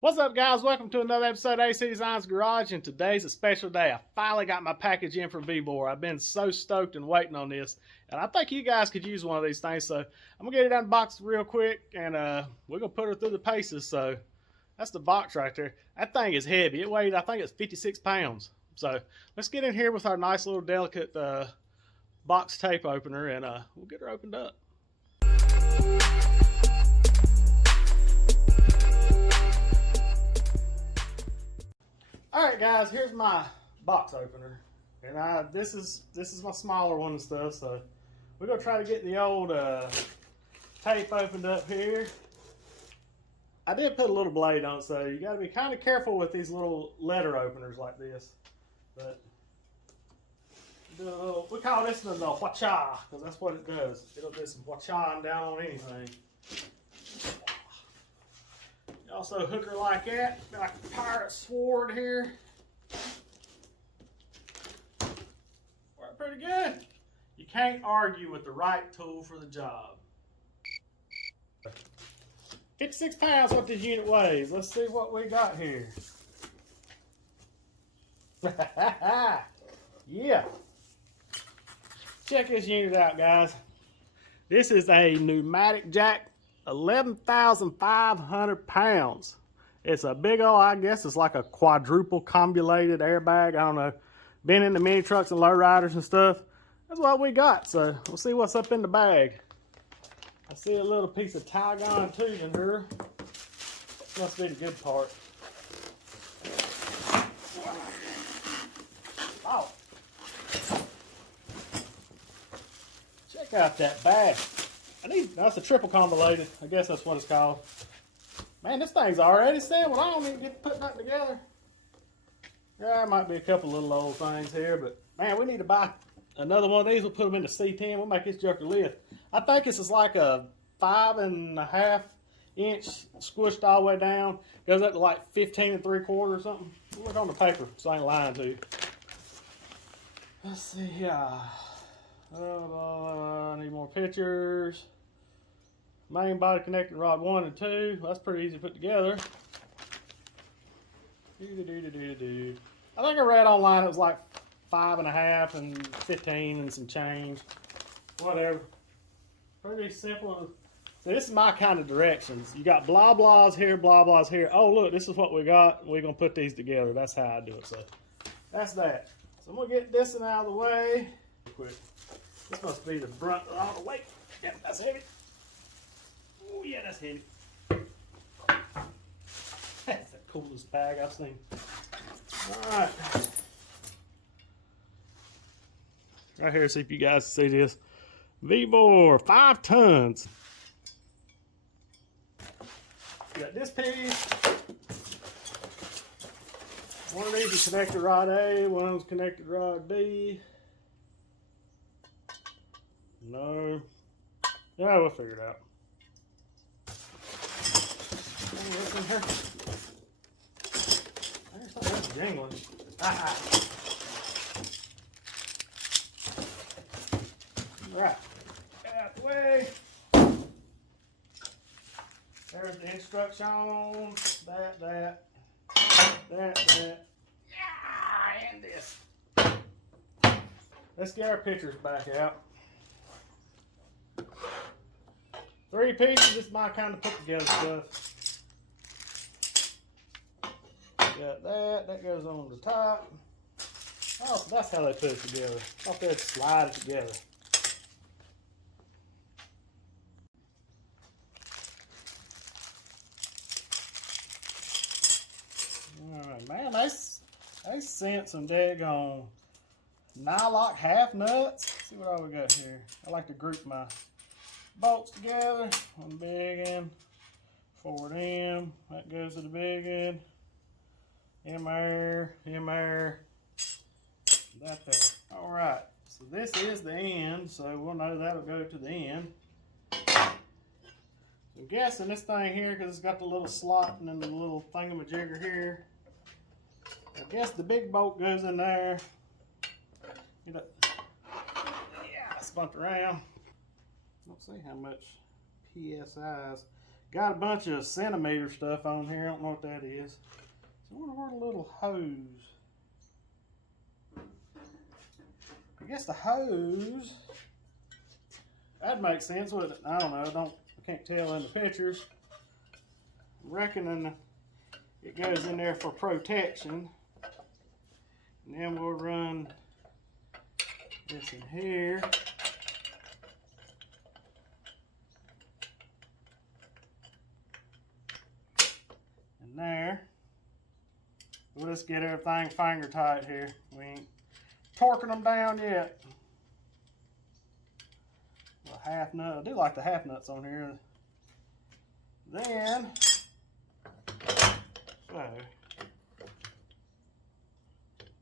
What's up, guys? Welcome to another episode of AC Designs Garage, and today's a special day. I finally got my package in from VEVOR. I've been so stoked and waiting on this, and I think you guys could use one of these things, so I'm going to get it unboxed real quick, and we're going to put her through the paces. So that's the box right there. That thing is heavy. It weighed, I think it's 56 pounds. So let's get in here with our nice little delicate box tape opener, and we'll get her opened up. Alright guys, here's my box opener, and this is my smaller one and stuff, so we're going to try to get the old tape opened up here. I did put a little blade on it, so you got to be kind of careful with these little letter openers like this, but do a little, we call this one the wha-cha, because that's what it does. It'll do some wha-cha down on anything. Also hook her like that, like a pirate sword here. Worked pretty good. You can't argue with the right tool for the job. 56 pounds what this unit weighs. Let's see what we got here. Yeah. Check this unit out, guys. This is a pneumatic jack. 11,500 pounds. It's a big old, I guess it's like a quadruple combulated airbag. I don't know. Been in the mini trucks and lowriders and stuff. That's what we got. So we'll see what's up in the bag. I see a little piece of Tygon tooth in here. Must be the good part. Oh. Check out that bag. That's a triple combulated. I guess that's what it's called. Man, this thing's already assembled. I don't even get to put nothing together. Yeah, there might be a couple little old things here, but man, we need to buy another one of these. We'll put them into C10. We'll make this joker lift. I think this is like a 5.5 inch squished all the way down. Goes up to like 15 3/4 or something. Look on the paper, so I ain't lying to you. Let's see here. I need more pictures. Main body connecting rod 1 and 2. That's pretty easy to put together. I think I read online it was like 5.5 and 15 and some change. Whatever. Pretty simple. So this is my kind of directions. You got blah blahs here, blah blahs here. Oh look, this is what we got. We're gonna put these together. That's how I do it. So that's that. So I'm gonna get this one out of the way. Quick. This must be the brunt of all the weight. Yep, that's heavy. Oh yeah, that's heavy. That's the coolest bag I've seen. Alright. Right here, see if you guys see this. VEVOR, 5 tons. You got this piece. One of these is connected rod A, one of them's connected rod B. No. Yeah, we'll figure it out. What's in here? There's something else jingling. Alright. Get out the way. There's the instructions. That. Yeah, and this. Let's get our pictures back out. 3 pieces, this is my kind of put together stuff. Got that goes on the top. Oh, so that's how they put it together. I thought they'd slide it together. Alright, man, they sent some daggone nylock half nuts. Let's see what all we got here. I like to group my bolts together. One big end, forward end. That goes to the big end. In there, that there. All right, so this is the end, so we'll know that'll go to the end. I'm guessing this thing here, because it's got the little slot and then the little thingamajigger here. I guess the big bolt goes in there. Yeah, spun around. Let's see how much PSIs. Got a bunch of centimeter stuff on here. I don't know what that is. So I wonder where the little hose. I guess the hose. That'd make sense, wouldn't it? I don't know. I can't tell in the pictures. I'm reckoning it goes in there for protection. And then we'll run this in here. And there. We'll just get everything finger tight here. We ain't torquing them down yet. A half nut. I do like the half nuts on here. Then, so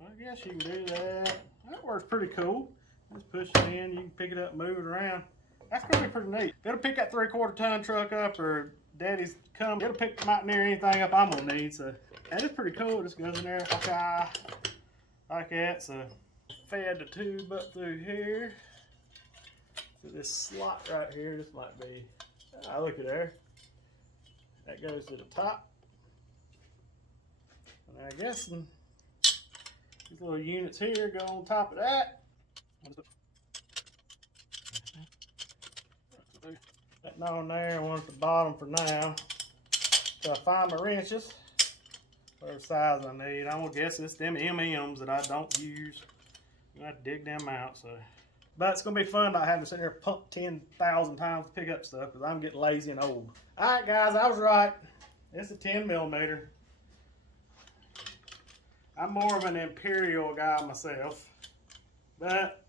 I guess you can do that. That works pretty cool. Just push it in. You can pick it up and move it around. That's going to be pretty neat. It'll pick that 3/4 ton truck up, or Daddy's come. It'll pick might near anything up I'm going to need. So that is pretty cool. It just goes in there like that. So fed the tube up through here. So this slot right here, this might be, look at there. That goes to the top. And I guess these little units here go on top of that. That on there, one at the bottom for now. So I find my wrenches, whatever size I need. I'm gonna guess it's them M&Ms that I don't use. I'm gonna have to dig them out. So, but it's gonna be fun not having to sit there and pump 10,000 times to pick up stuff because I'm getting lazy and old. All right, guys, I was right. It's a 10mm. I'm more of an Imperial guy myself, but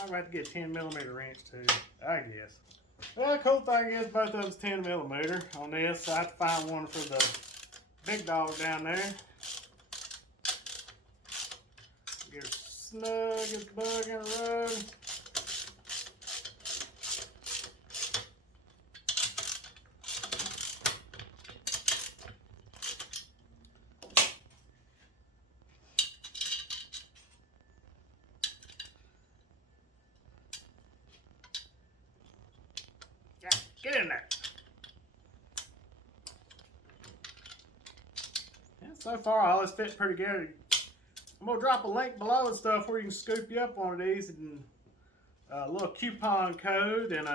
I might have to get a 10mm wrench too, I guess. Well, the cool thing is both of them's 10mm on this. So I have to find one for the big dog down there. Get her snug, get the bug in the road. Get in there. Yeah, so far all this fits pretty good. I'm gonna drop a link below and stuff where you can scoop you up one of these and a little coupon code, and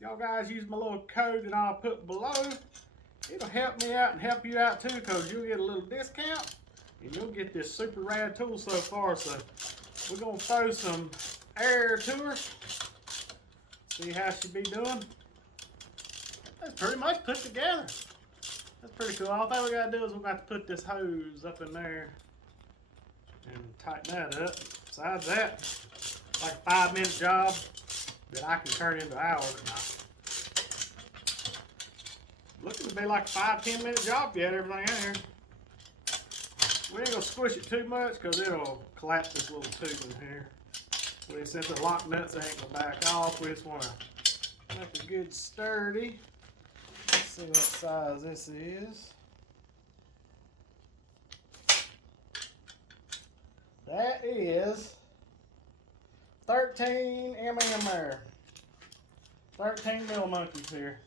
y'all guys use my little code that I'll put below. It'll help me out and help you out too, because you'll get a little discount and you'll get this super rad tool so far. So we're gonna throw some air to her, see how she be doing. That's pretty much put together. That's pretty cool. All thing we gotta do is we got to put this hose up in there and tighten that up. Besides that, like a 5-minute job that I can turn into hours or not. Looking to be like a 5-10 minute job if you had everything in here. We ain't gonna squish it too much because it'll collapse this little tube in here. Since the lock nuts ain't gonna back off, we just wanna make it good sturdy. Let's see what size this is. That is 13 mm. 13 mil monkeys here.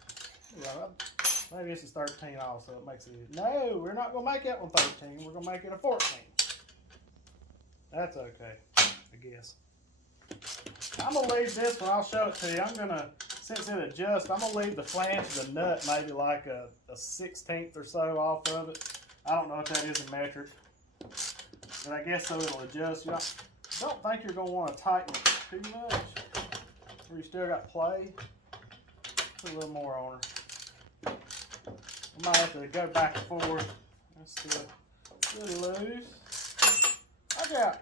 Maybe this is 13 also. It makes it. No, we're not gonna make that one 13. We're gonna make it a 14. That's okay, I guess. I'm gonna leave this one. I'll show it to you. I'm gonna, since it adjusts, I'm gonna leave the flange of the nut maybe like a 1/16 or so off of it. I don't know what that is in metric, but I guess so it'll adjust. I don't think you're gonna want to tighten it too much, or you still got play. Put a little more on her. I might have to go back and forth. Let's see it. A little loose. I got.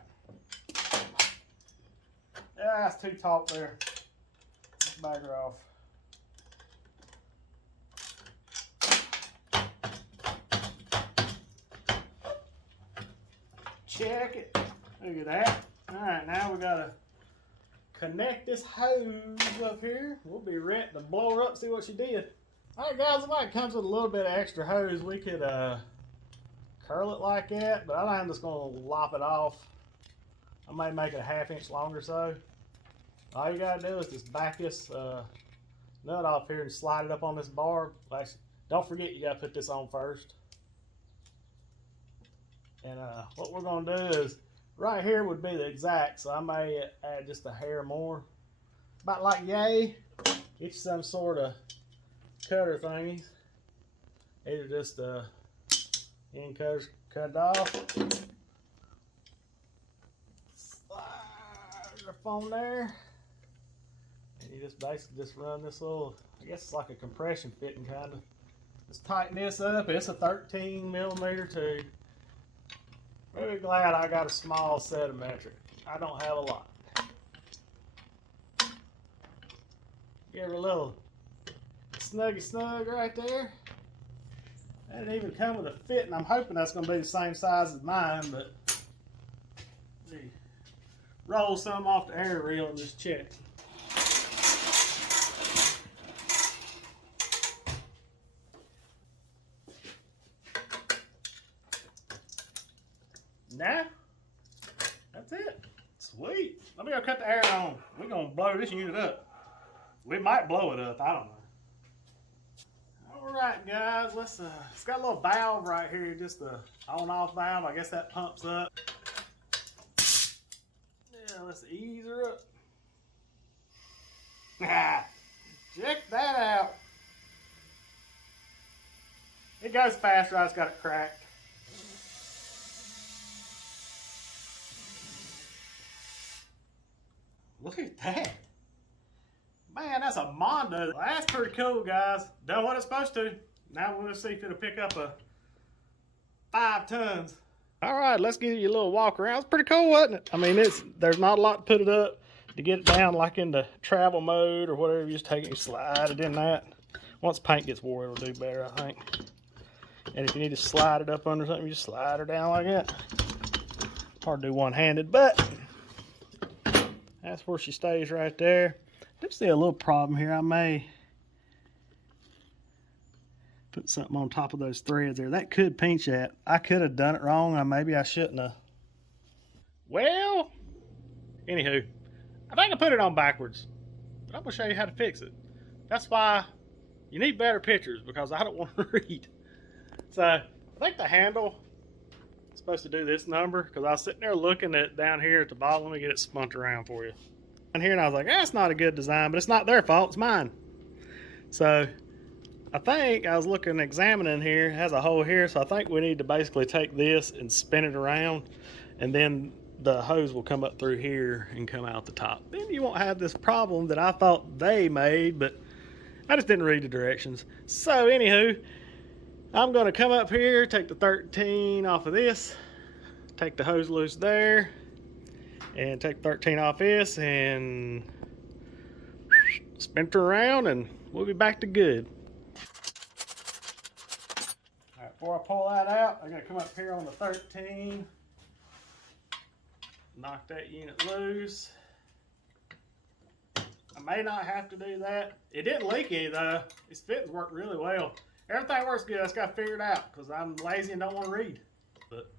Yeah, that's too taut there. Let's back her off. Check it. Look at that. Alright, now we gotta connect this hose up here. We'll be ready to blow her up, see what she did. Alright guys, it might comes with a little bit of extra hose. We could curl it like that, but I'm just gonna lop it off. I may make it a 1/2 inch longer so. All you gotta do is just back this nut off here and slide it up on this bar. Actually, don't forget you gotta put this on first. And what we're gonna do is, right here would be the exact, so I may add just a hair more. About like yay, get you some sort of cutter thingies. Either just end cutters cut off. Slide it up on there. And you just basically just run this little, I guess it's like a compression fitting kind of. Just tighten this up. It's a 13 millimeter tube. Really glad I got a small set of metric. I don't have a lot. Give her a little snuggy snug right there. That didn't even come with a fit, and I'm hoping that's going to be the same size as mine, but see, roll some off the air reel and just check. Now, that's it. Sweet. Let me go cut the air on. We're going to blow this unit up. We might blow it up. I don't know. Alright guys, it's got a little valve right here, just the on-off valve. I guess that pumps up. Yeah, let's ease her up. Check that out. It goes faster, I just got it cracked. Look at that. Man, that's a Mondo. Well, that's pretty cool, guys. Done what it's supposed to. Now we'll see if it'll pick up a 5 tons. All right, let's give you a little walk around. It's pretty cool, wasn't it? I mean, there's not a lot to put it up to get it down like into travel mode or whatever. You just take it and slide it in that. Once paint gets wore, it'll do better, I think. And if you need to slide it up under something, you just slide her down like that. Hard to do one-handed, but that's where she stays right there. Let's see a little problem here. I may put something on top of those threads there. That could pinch at. I could have done it wrong. Maybe I shouldn't have. Well, anywho, I think I put it on backwards. But I'm going to show you how to fix it. That's why you need better pictures, because I don't want to read. So, I think the handle is supposed to do this number, because I was sitting there looking at down here at the bottom. Let me get it spun around for you. And here, and I was like, that's not a good design, but it's not their fault, it's mine. So I think I was looking, examining here, it has a hole here, so I think we need to basically take this and spin it around, and then the hose will come up through here and come out the top. Then you won't have this problem that I thought they made, but I just didn't read the directions. So anywho, I'm gonna come up here, take the 13 off of this, take the hose loose there, and take 13 off this and spin it around, and we'll be back to good. All right, before I pull that out, I gotta come up here on the 13, knock that unit loose. I may not have to do that. It didn't leak any though. These fittings work really well. Everything works good. I just gotta figure it out because I'm lazy and don't want to read. But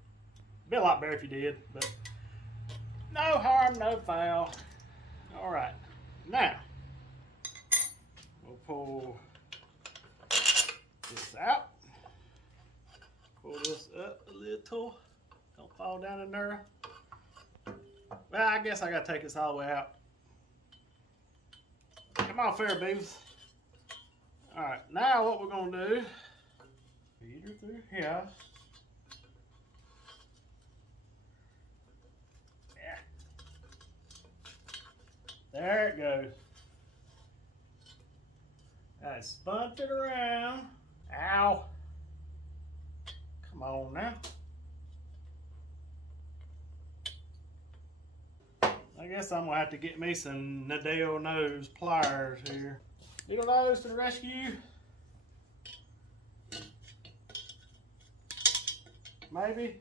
it'd be a lot better if you did. But no harm, no foul. All right, now we'll pull this out. Pull this up a little. Don't fall down in there. Well, I guess I gotta take this all the way out. Come on, fair beavers. All right, now what we're gonna do, feed her through here. Yeah. There it goes. I spun it around. Ow. Come on now. I guess I'm gonna have to get me some Nadeo nose pliers here. Needle nose to the rescue. Maybe.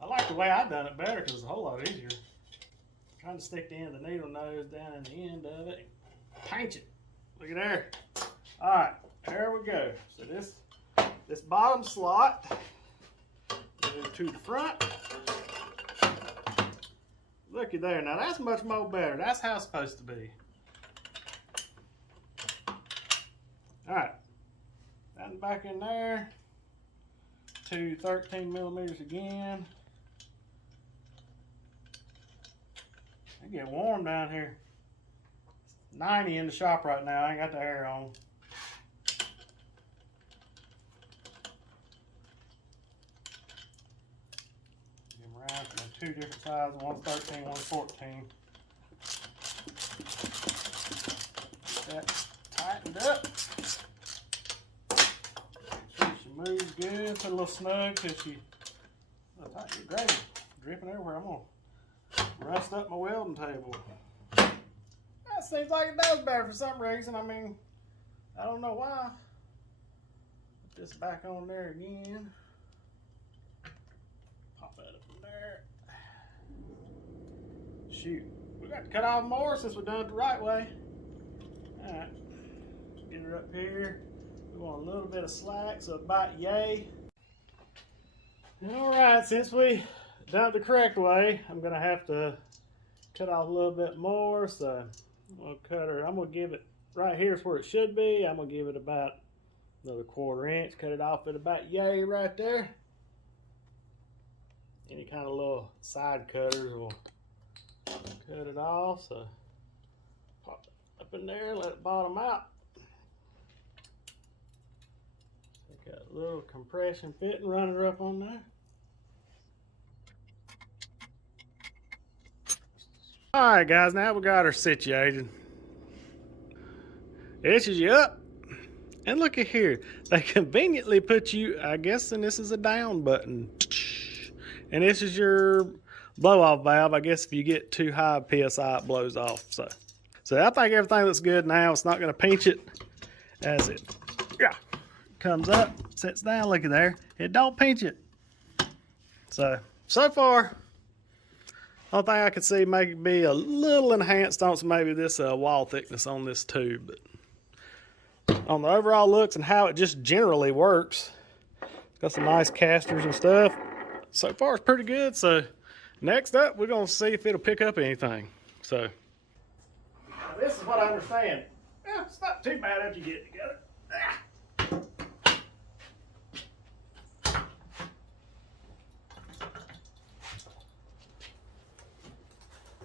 I like the way I done it better because it's a whole lot easier. Trying to stick the end of the needle nose down in the end of it and pinch it. Look at there. All right, there we go. So this bottom slot to the front. Looky there. Now that's much more better. That's how it's supposed to be. Alright. That back in there. To 13 millimeters again. It get warm down here. It's 90 in the shop right now. I ain't got the air on. Two different sizes, one's 13, one's 14. Get that tightened up. Make sure she moves good, put a little snug till she tighten the gravy dripping everywhere. I'm gonna rust up my welding table. That seems like it does better for some reason. I mean, I don't know why. Put this back on there again. Pop that up in there. Shoot, we got to cut off more since we've done it the right way. Alright, get her up here. We want a little bit of slack, so about yay. Alright, since we done it the correct way, I'm going to have to cut off a little bit more. So I'm going to cut her, I'm going to give it, right here's where it should be. I'm going to give it about another 1/4 inch, cut it off at about yay right there. Any kind of little side cutters will cut it off, so pop it up in there, let it bottom out. Take that little compression fit and run her up on there. Alright guys, now we got her situated. Itches you up. And look at here, they conveniently put you, I guess, and this is a down button. And this is your blow off valve. I guess if you get too high PSI, it blows off. So I think everything looks good now. It's not going to pinch it as it comes up, sits down. Look at there. It don't pinch it. So far, only thing I could see maybe be a little enhanced on some maybe this wall thickness on this tube. But on the overall looks and how it just generally works, got some nice casters and stuff. So far it's pretty good. So next up, we're going to see if it'll pick up anything. So now this is what I understand. Yeah, it's not too bad after you get it together.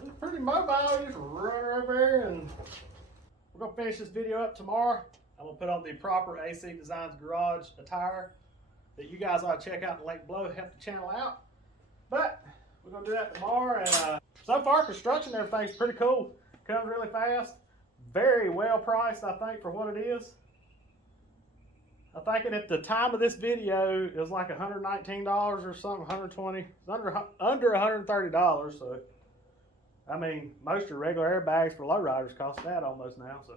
It's pretty mobile. You just run her over there, and we're going to finish this video up tomorrow. I'm going to put on the proper AC Designs Garage attire that you guys ought to check out in the link below, help the channel out. But we're going to do that tomorrow. And so far, construction, everything's pretty cool. Comes really fast. Very well priced, I think, for what it is. I think at the time of this video, it was like $119 or something, $120. It's under $130. So, I mean, most of your regular airbags for lowriders cost that almost now. So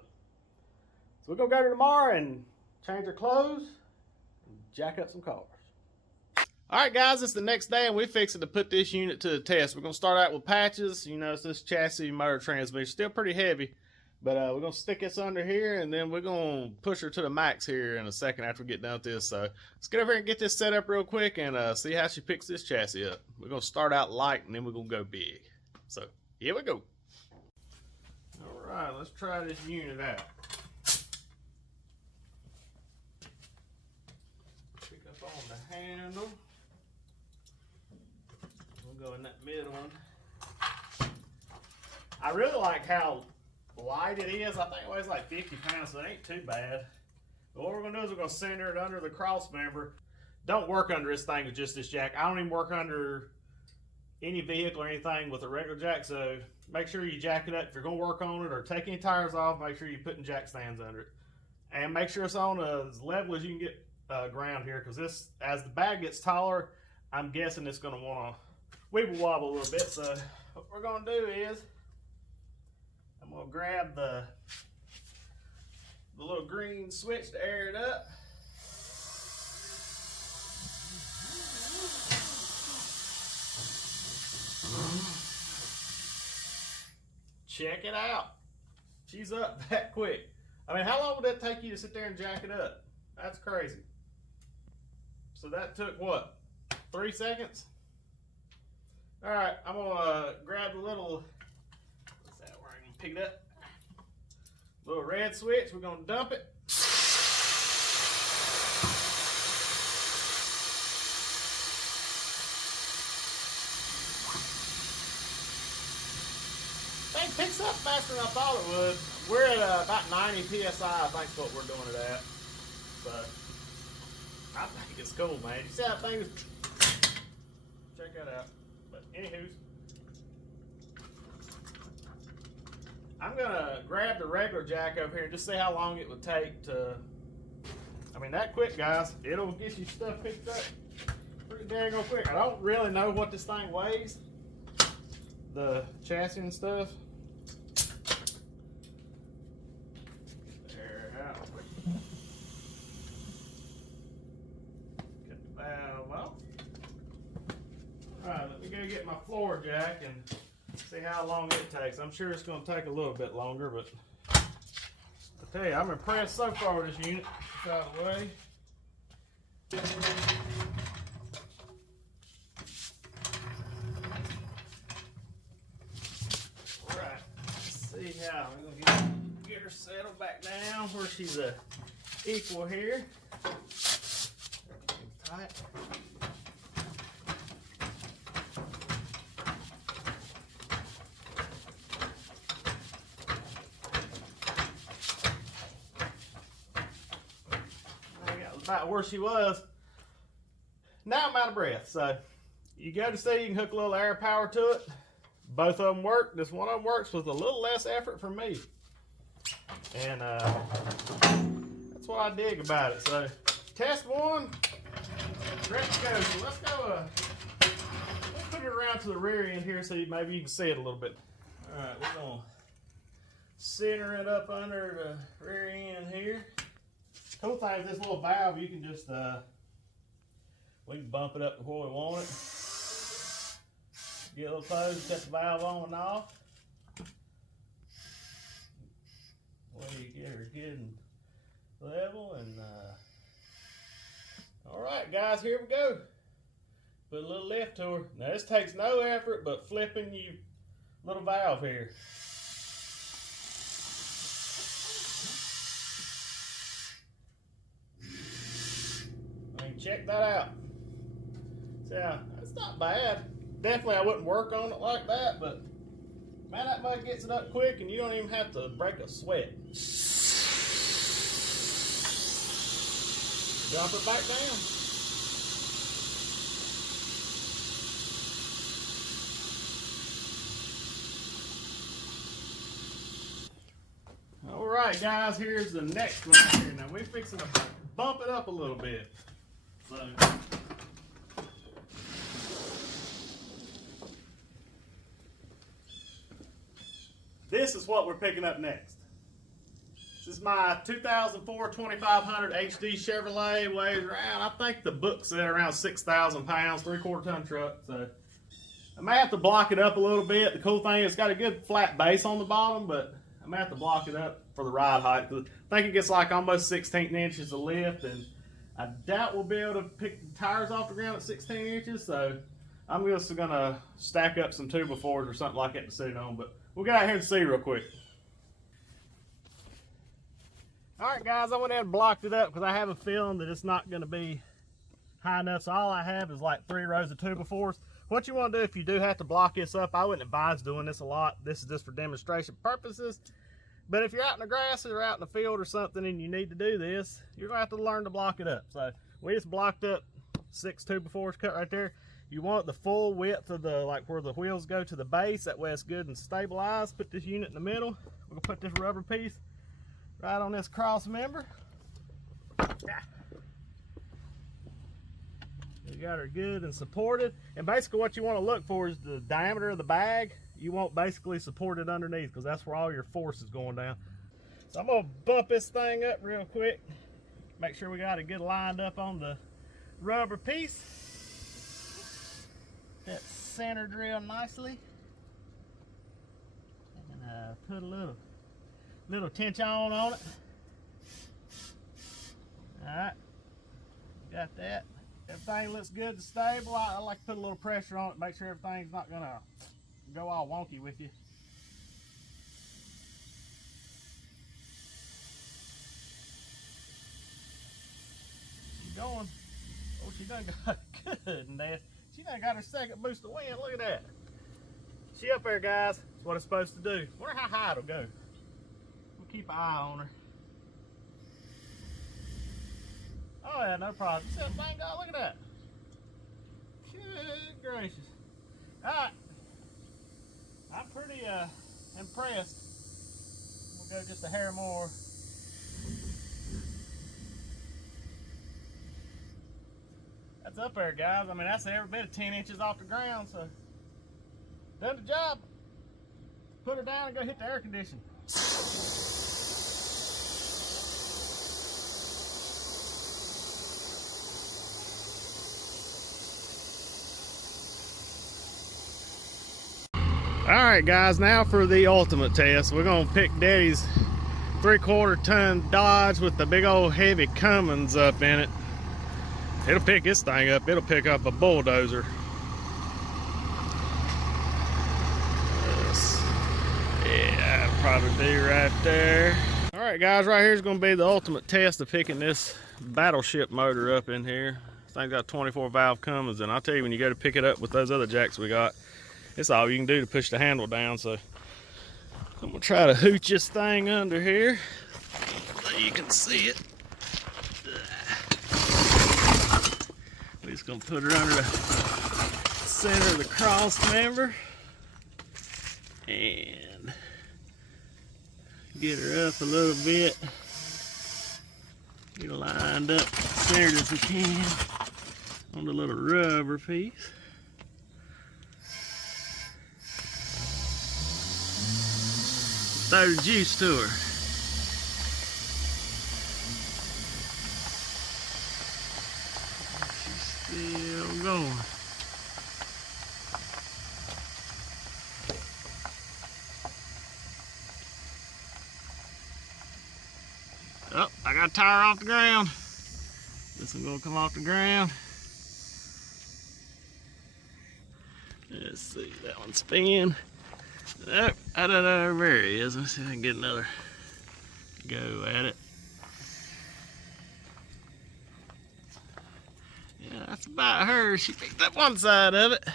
we're going to go to tomorrow and change our clothes. Jack up some cars. Alright guys, it's the next day and we're fixing to put this unit to the test. We're going to start out with patches. You know, it's this chassis motor transmission. Still pretty heavy. But we're going to stick this under here and then we're going to push her to the max here in a second after we get done with this. So let's get over here and get this set up real quick and see how she picks this chassis up. We're going to start out light and then we're going to go big. So here we go. Alright, let's try this unit out. On the handle, we'll go in that middle one. I really like how light it is. I think it weighs like 50 pounds, so it ain't too bad. But what we're gonna do is we're gonna center it under the cross member. Don't work under this thing with just this jack. I don't even work under any vehicle or anything with a regular jack, so make sure you jack it up. If you're gonna work on it or take any tires off, make sure you're putting jack stands under it. And make sure it's on as level as you can get ground here, because this, as the bag gets taller, I'm guessing it's going to want to wibble wobble a little bit. So what we're going to do is I'm going to grab the little green switch to air it up. Check it out. She's up that quick. I mean, how long would that take you to sit there and jack it up? That's crazy. So that took what? 3 seconds. All right, I'm gonna grab the little, what's that, where I can pick it up? Little red switch, we're gonna dump it. Thing picks up faster than I thought it would. We're at about 90 PSI, I think is what we're doing it at. So, I think it's cool, man. You see how things, check that out. But anywho, I'm gonna grab the regular jack over here and just see how long it would take to, I mean, that quick, guys. It'll get you stuff picked up pretty dang quick. I don't really know what this thing weighs, the chassis and stuff. There, out. Get the valve off. Alright, let me go get my floor jack and see how long it takes. I'm sure it's going to take a little bit longer, but I tell you, I'm impressed so far with this unit. It's out of the way. Alright, let's see how we're going to get her settled back down where she's equal here. Everything's tight. About where she was. Now I'm out of breath. So you go to see, you can hook a little air power to it. Both of them work. This one of them works with a little less effort for me. And that's what I dig about it. So test one, ready to go. So let's go, let's put it around to the rear end here so maybe you can see it a little bit. All right, we're gonna center it up under the rear end here. Cool thing is this little valve, you can just, we can bump it up to where we want it. Get a little close, set the valve on and off. Way you get her good and level. And all right, guys, here we go. Put a little lift to her. Now this takes no effort but flipping your little valve here. Check that out. So it's not bad. Definitely I wouldn't work on it like that, but man, that mug gets it up quick and you don't even have to break a sweat. Drop it back down. All right, guys, here's the next one here. Now we're fixing to bump it up a little bit. So, this is what we're picking up next. This is my 2004 2500 HD Chevrolet. Weighs around, I think the book said around 6,000 pounds, 3/4 ton truck. So I may have to block it up a little bit. The cool thing is it's got a good flat base on the bottom, but I may have to block it up for the ride height. I think it gets like almost 16 inches of lift, and I doubt we'll be able to pick the tires off the ground at 16 inches, so I'm just going to stack up some 2x4s or something like that to sit on, but we'll get out here and see real quick. Alright guys, I went ahead and blocked it up because I have a feeling that it's not going to be high enough, so all I have is like 3 rows of 2x4s. What you want to do if you do have to block this up, I wouldn't advise doing this a lot. This is just for demonstration purposes. But if you're out in the grass or out in the field or something and you need to do this, you're going to have to learn to block it up. So we just blocked up 6 2x4s cut right there. You want the full width of the, like where the wheels go to the base. That way it's good and stabilized. Put this unit in the middle. We're going to put this rubber piece right on this cross member. You got her good and supported. And basically what you want to look for is the diameter of the bag. You want basically support it underneath because that's where all your force is going down. So I'm going to bump this thing up real quick. Make sure we got it good lined up on the rubber piece. That centered real nicely. And put a little tension on it. Alright, got that. Everything looks good and stable. I like to put a little pressure on it, make sure everything's not gonna go all wonky with you. She's going. Oh, she done got good, Ness. She done got her second boost of wind. Look at that. She up there, guys. That's what it's supposed to do. Wonder how high it'll go. We'll keep an eye on her. Oh yeah, no problem. See that thing go? Look at that. Good gracious. Alright. I'm pretty impressed. We'll go just a hair more. That's up there, guys. I mean, that's every bit of 10 inches off the ground, so done the job. Put her down and go hit the air conditioner. Alright guys, now for the ultimate test. We're going to pick Daddy's 3/4 ton Dodge with the big old heavy Cummins up in it. It'll pick this thing up. It'll pick up a bulldozer. Yeah, that'll probably be right there. Alright guys, right here is going to be the ultimate test of picking this battleship motor up in here. This thing's got 24 valve Cummins, and I'll tell you, when you go to pick it up with those other jacks we got, it's all you can do to push the handle down. So I'm gonna try to hooch this thing under here so you can see it. We're just gonna put her under the center of the cross member and get her up a little bit. Get her lined up centered as we can on the little rubber piece. Throw the juice to her. She's still going. Oh, I got a tire off the ground. This one's gonna come off the ground. Let's see, that one's spin. Oh, I don't know where he is. Let's see if I can get another go at it. Yeah, that's about her. She picked up one side of it.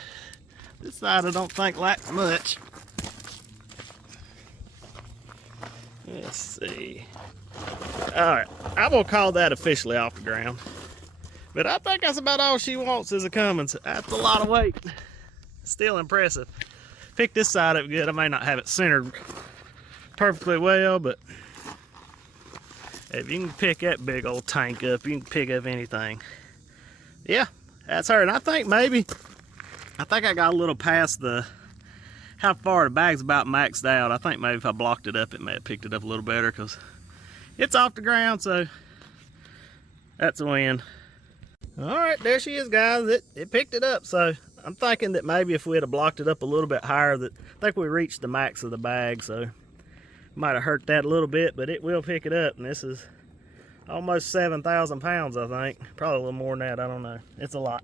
This side I don't think lacked much. Let's see. Alright, I will call that officially off the ground. But I think that's about all she wants is a Cummins. That's a lot of weight. Still impressive. Pick this side up good. I may not have it centered perfectly well, but if you can pick that big old tank up, you can pick up anything. Yeah, that's her. And I think I got a little past how far the bag's about maxed out. I think maybe if I blocked it up, it may have picked it up a little better because it's off the ground, so that's a win. All right, there she is, guys. It picked it up, so I'm thinking that maybe if we had blocked it up a little bit higher, that I think we reached the max of the bag, so might have hurt that a little bit, but it will pick it up. And this is almost 7,000 pounds, I think. Probably a little more than that, I don't know. It's a lot.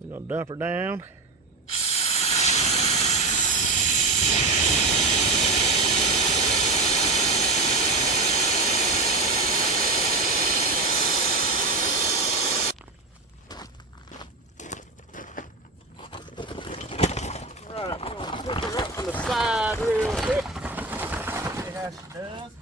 We're gonna dump her down. Side real quick. See how she does.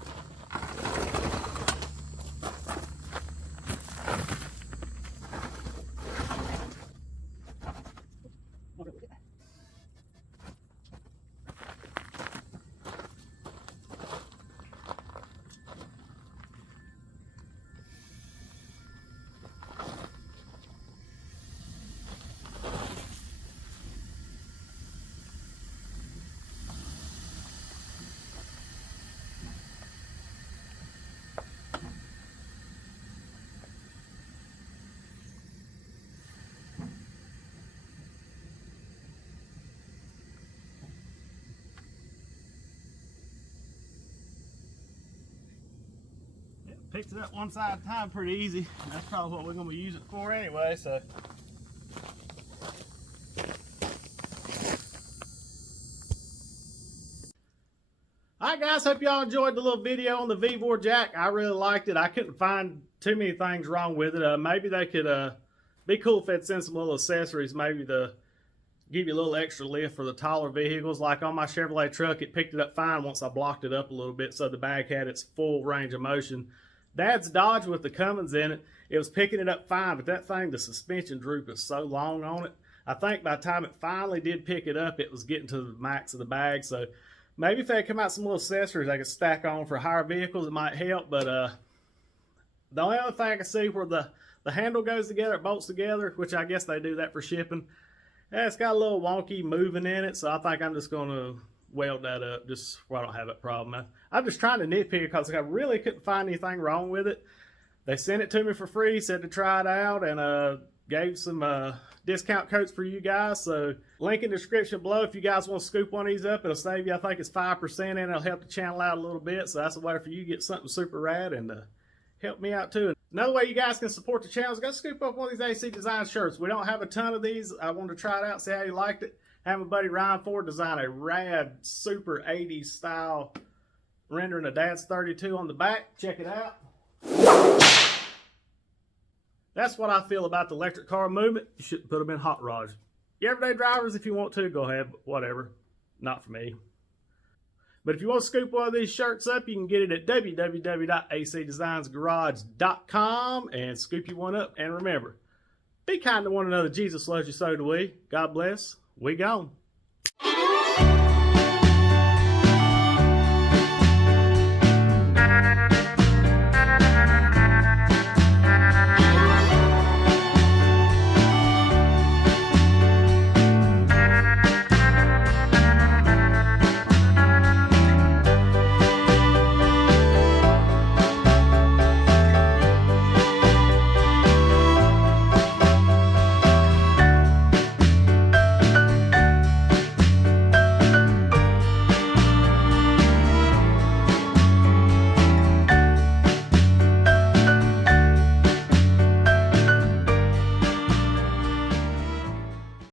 Picked it up one side at a time pretty easy. That's probably what we're going to use it for anyway, so. Alright guys, hope y'all enjoyed the little video on the VEVOR jack. I really liked it. I couldn't find too many things wrong with it. Maybe they could be cool if they'd send some little accessories, maybe to give you a little extra lift for the taller vehicles. Like on my Chevrolet truck, it picked it up fine once I blocked it up a little bit so the bag had its full range of motion. Dad's Dodge with the Cummins in it, it was picking it up fine, but that thing, the suspension droop is so long on it. I think by the time it finally did pick it up, it was getting to the max of the bag. So maybe if they come out some little accessories I could stack on for higher vehicles, it might help. But the only other thing I can see where the handle goes together, it bolts together, which I guess they do that for shipping. Yeah, it's got a little wonky moving in it, so I think I'm just going to weld that up just where I don't have that problem. I'm just trying to nitpick because I really couldn't find anything wrong with it. They sent it to me for free, said to try it out, and gave some discount codes for you guys. So link in the description below if you guys want to scoop one of these up. It'll save you, I think it's 5%, and it'll help the channel out a little bit. So that's a way for you to get something super rad and help me out too. Another way you guys can support the channel is go scoop up one of these AC Design shirts. We don't have a ton of these. I wanted to try it out, see how you liked it. Have my buddy Ryan Ford design a rad, super 80s style rendering of Dad's 32 on the back. Check it out. That's what I feel about the electric car movement. You shouldn't put them in hot rods. You everyday drivers, if you want to, go ahead, but whatever. Not for me. But if you want to scoop one of these shirts up, you can get it at www.acdesignsgarage.com and scoop you one up. And remember, be kind to one another. Jesus loves you, so do we. God bless. We gone.